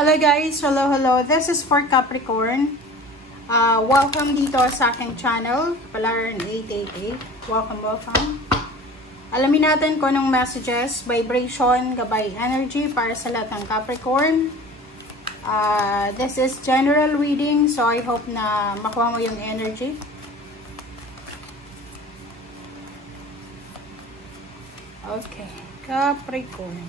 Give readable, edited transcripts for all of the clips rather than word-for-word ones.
Hello guys, hello. This is for Capricorn. Welcome dito sa aking channel, Palaran 888. Welcome. Alamin natin kung anong messages, vibration, gabay energy para sa lahat ng Capricorn. This is general reading, so I hope na makuha mo yung energy. Okay, Capricorn.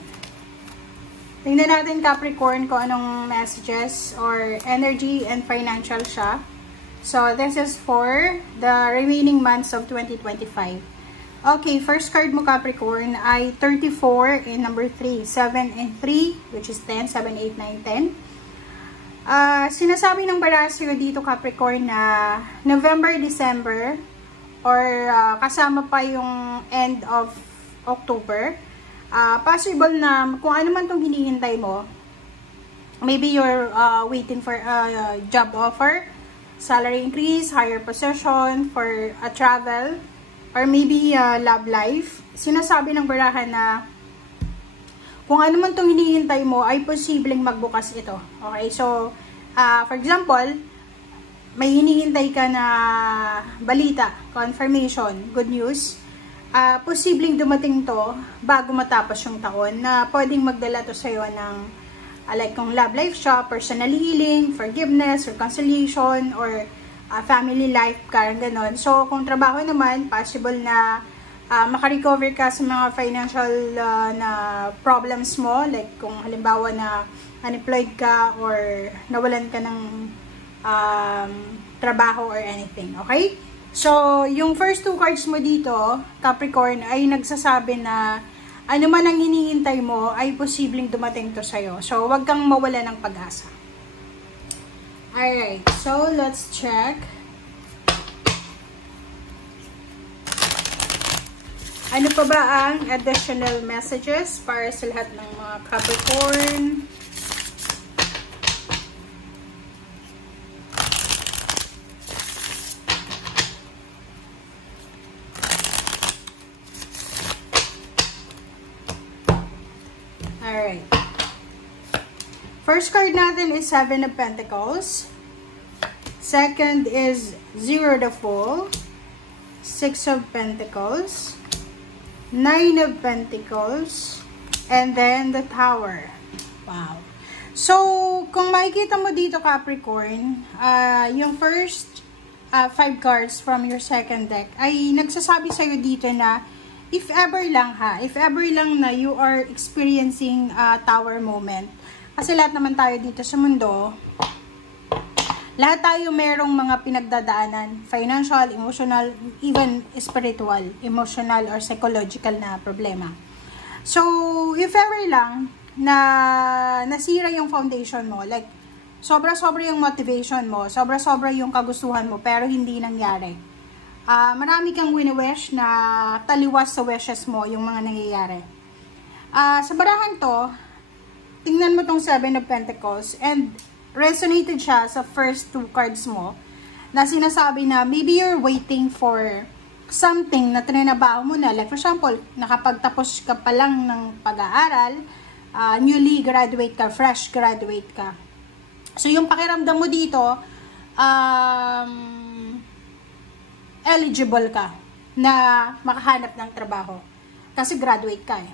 Tingnan natin Capricorn kung anong messages or energy and financial siya. So, this is for the remaining months of 2025. Okay, first card mo Capricorn ay 34 and number 3. 7 and 3, which is 10. 7, 8, 9, 10. Sinasabi ng barasyo dito Capricorn na November, December, or kasama pa yung end of October. Possible na kung ano man itong hinihintay mo, maybe you're waiting for a job offer, salary increase, higher position, for a travel, or maybe love life. Sinasabi ng barahan na kung ano man itong hinihintay mo ay posibleng magbukas ito. Okay, so for example, may hinihintay ka na balita, confirmation, good news. Posibleng dumating to bago matapos yung taon na pwedeng magdala to sa'yo ng like kung love life siya, personal healing, forgiveness, reconciliation, or family life, karang ganon. So, kung trabaho naman, possible na makarecover ka sa mga financial na problems mo, like kung halimbawa na unemployed ka or nawalan ka ng trabaho or anything, okay? So, yung first two cards mo dito, Capricorn, ay nagsasabi na ano man ang hinihintay mo ay posibleng dumating to sa'yo. So, wag kang mawala ng pag-asa. Alright, so let's check. Ano pa ba ang additional messages para sa lahat ng mga Capricorn? Alright. First card natin is 7 of Pentacles. Second is 0 the Fool. 6 of Pentacles. 9 of Pentacles. And then the Tower. Wow. So, kung makikita mo dito Capricorn, yung first 5 cards from your second deck ay nagsasabi sa'yo dito na if ever lang na you are experiencing a tower moment. Kasi lahat naman tayo dito sa mundo, lahat tayo merong mga pinagdadaanan, financial, emotional, even spiritual, emotional or psychological na problema. So, if ever lang na nasira yung foundation mo, like sobra-sobra yung motivation mo, sobra-sobra yung kagustuhan mo, pero hindi nangyari. Marami kang wini-wish na taliwas sa wishes mo yung mga nangyayari. Sa barahan to, tingnan mo tong 7 of Pentacles and resonated siya sa first two cards mo na sinasabi na maybe you're waiting for something na trinabaho mo na. Like for example, nakapagtapos ka pa lang ng pag-aaral, newly graduate ka, fresh graduate ka. So yung pakiramdam mo dito, eligible ka na makahanap ng trabaho kasi graduate ka eh.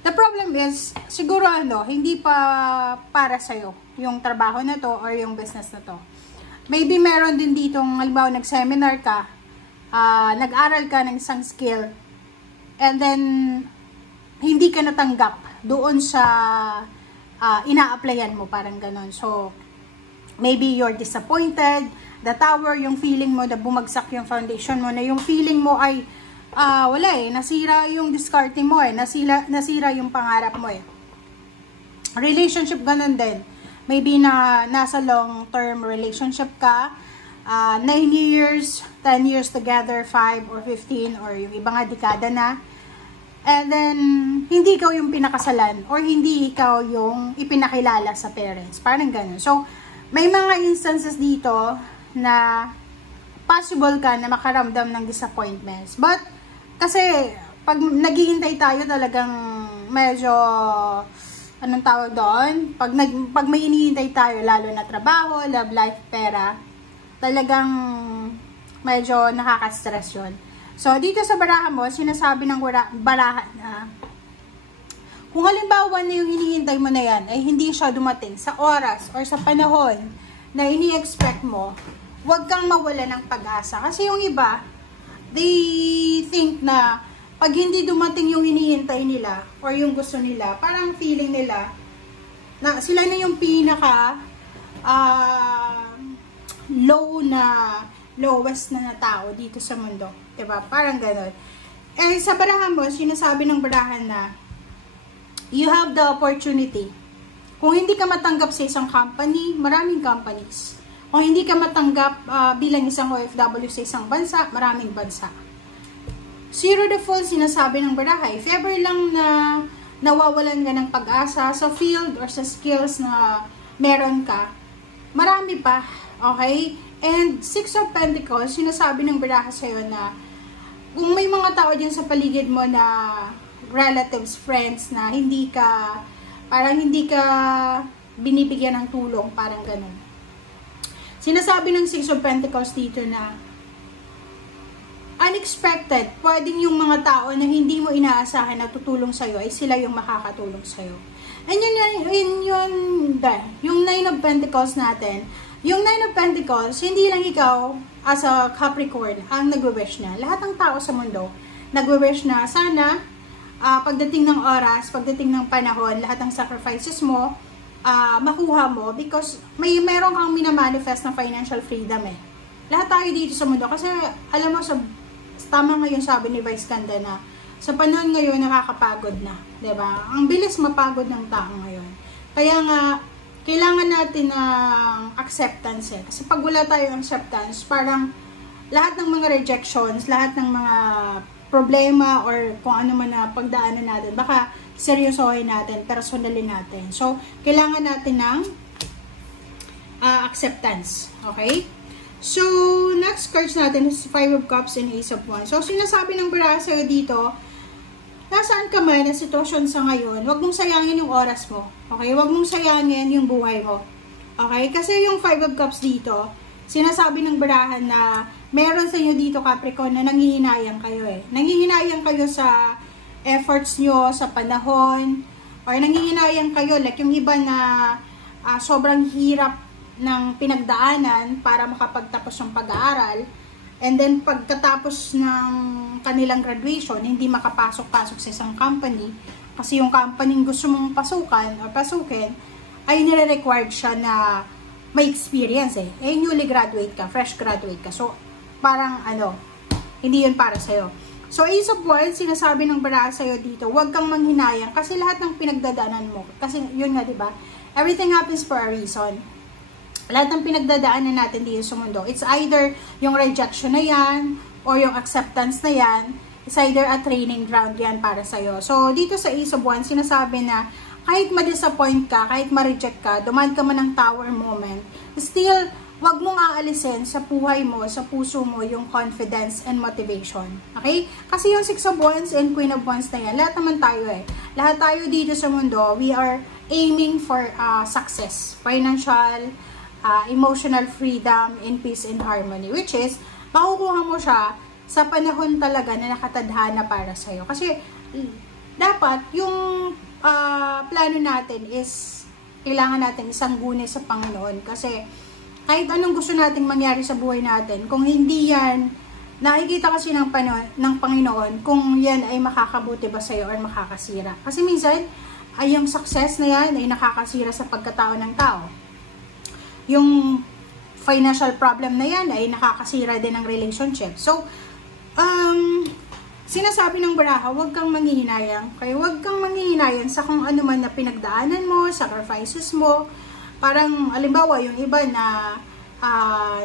The problem is, siguro hindi pa para sa'yo yung trabaho na to or yung business na to. Maybe meron din ditong, halimbawa nag-seminar ka, nag-aral ka ng isang skill, and then hindi ka natanggap doon sa ina-applyan mo, parang ganon. So, maybe you're disappointed. The Tower, yung feeling mo na bumagsak yung foundation mo, na yung feeling mo ay wala eh, nasira yung discarding mo eh, nasira yung pangarap mo eh. Relationship ganun din. Maybe na nasa long-term relationship ka, 9 years, 10 years together, 5 or 15 or yung ibang dekada na. And then hindi ikaw yung pinakasalan or hindi ikaw yung ipinakilala sa parents. Parang ganun. So, may mga instances dito na possible ka na makaramdam ng disappointments. But, kasi, pag naghihintay tayo talagang medyo anong tawag doon? Pag may hinihintay tayo, lalo na trabaho, love life, pera, talagang medyo nakaka-stress yun. So, dito sa barahan mo, sinasabi ng barahan na kung halimbawa na yung hinihintay mo na yan ay hindi siya dumating sa oras or sa panahon na ini-expect mo, huwag kang mawala ng pag-asa. Kasi yung iba, they think na pag hindi dumating yung hinihintay nila or yung gusto nila, parang feeling nila na sila na yung pinaka lowest na tao dito sa mundo. Diba? Parang ganun. Eh, sa barahan mo, sinasabi ng barahan na you have the opportunity. Kung hindi ka matanggap sa isang company, maraming companies. Kung hindi ka matanggap bilang isang OFW sa isang bansa, maraming bansa. Zero the full, sinasabi ng baraha. If ever lang na nawawalan ka ng pag-asa sa field or sa skills na meron ka, marami pa. Okay? And Six of Pentacles, sinasabi ng baraha sa'yo na kung may mga tao dyan sa paligid mo na relatives, friends na parang hindi ka binibigyan ng tulong, parang ganun. Sinasabi ng Six of Pentacles dito na unexpected, pwedeng yung mga tao na hindi mo inaasahan na tutulong sa'yo ay sila yung makakatulong sa'yo. And yung Nine of Pentacles natin, yung Nine of Pentacles, hindi lang ikaw as a Capricorn ang nagwe-wish na. Lahat ng tao sa mundo nagwe-wish na sana pagdating ng oras, pagdating ng panahon, lahat ng sacrifices mo, makuha mo because meron kang minamanifest na financial freedom eh. Lahat tayo dito sa mundo kasi alam mo tama ngayon sabi ni Vice Ganda na sa panahon ngayon nakakapagod na, 'di ba? Ang bilis mapagod ng tao ngayon. Kaya nga kailangan natin ng acceptance eh. Kasi pag wala tayong acceptance, parang lahat ng mga rejections, lahat ng mga problema or kung ano man na pagdaanan natin, baka seryosohin natin, personalin natin. So, kailangan natin ng acceptance. Okay? So, next cards natin is Five of Cups and Ace of Wands. So, sinasabi ng baraha sa'yo dito, nasaan ka man na sitwasyon sa ngayon, huwag mong sayangin yung oras mo. Okay? Huwag mong sayangin yung buhay mo. Okay? Kasi yung Five of Cups dito, sinasabi ng barahan na meron sa inyo dito, Capricorn, na nanghihinayang kayo eh. Nanghihinayang kayo sa efforts nyo, sa panahon, or nanghihinayang kayo, like yung iba na sobrang hirap ng pinagdaanan para makapagtapos ng pag-aaral, and then pagkatapos ng kanilang graduation, hindi makapasok-pasok sa isang company, kasi yung company gusto mong pasukan or pasukin, ay nire-required siya na may experience eh. Eh, newly graduate ka, fresh graduate ka. So, parang hindi yun para sa'yo. So, Ace of Wands, sinasabi ng baraha sa'yo dito, huwag kang manghinayang kasi lahat ng pinagdadaanan mo, kasi yun nga, diba? Everything happens for a reason. Lahat ng pinagdadaanan natin dito sa mundo, it's either yung rejection na yan, or yung acceptance na yan, it's either a training ground yan para sa'yo. So, dito sa Ace of Wands, sinasabi na, kahit ma-disappoint ka, kahit ma-reject ka, dumaan ka man ng tower moment, still, wag mong aalisin sa buhay mo, sa puso mo, yung confidence and motivation. Okay? Kasi yung Six of Wands and Queen of Wands na yan, lahat naman tayo eh. Lahat tayo dito sa mundo, we are aiming for success, financial, emotional freedom, in peace and harmony, which is, makukuha mo siya sa panahon talaga na nakatadhana para sa'yo. Kasi, dapat, yung plano natin is kailangan natin isang guni sa Panginoon kasi kahit anong gusto nating mangyari sa buhay natin, kung hindi yan nakikita kasi ng Panginoon kung yan ay makakabuti ba sa'yo or makakasira. Kasi minsan ay yung success na yan ay nakakasira sa pagkatao ng tao. Yung financial problem na yan ay nakakasira din ng relationship. So, sinasabi ng baraha, huwag kang manghihinayang. Kaya huwag kang manghihinayang sa kung ano man na pinagdaanan mo, sacrifices mo. Parang, alimbawa, yung iba na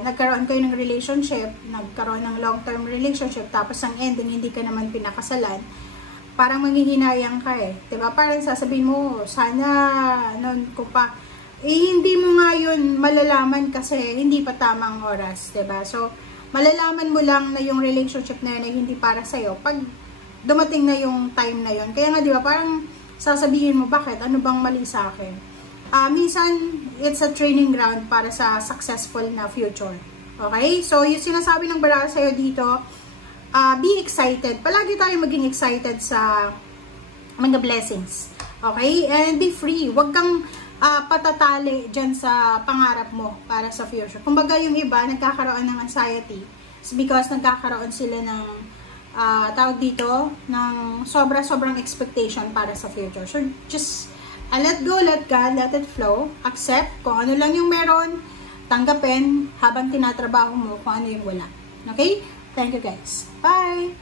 nagkaroon kayo ng relationship, nagkaroon ng long-term relationship, tapos ang ending, hindi ka naman pinakasalan. Parang manghihinayang ka eh. Diba? Parang sasabihin mo, sana, kung pa, hindi mo nga yun malalaman kasi hindi pa tamang oras. Diba? So, malalaman mo lang na yung relationship na yun ay hindi para sa'yo pag dumating na yung time na yun. Kaya nga, di ba, parang sasabihin mo, bakit? Ano bang mali sa akin? Minsan, it's a training ground para sa successful na future. Okay? So, yung sinasabi ng Barako sa'yo dito, be excited. Palagi tayo maging excited sa mga blessings. Okay? And be free. Huwag kang patatali dyan sa pangarap mo para sa future. Kumbaga yung iba, nagkakaroon ng anxiety. It's because nagkakaroon sila ng tawag dito, ng sobrang expectation para sa future. So, just let go, let God, let it flow. Accept kung ano lang yung meron. Tanggapin habang tinatrabaho mo kung ano yung wala. Okay? Thank you guys. Bye!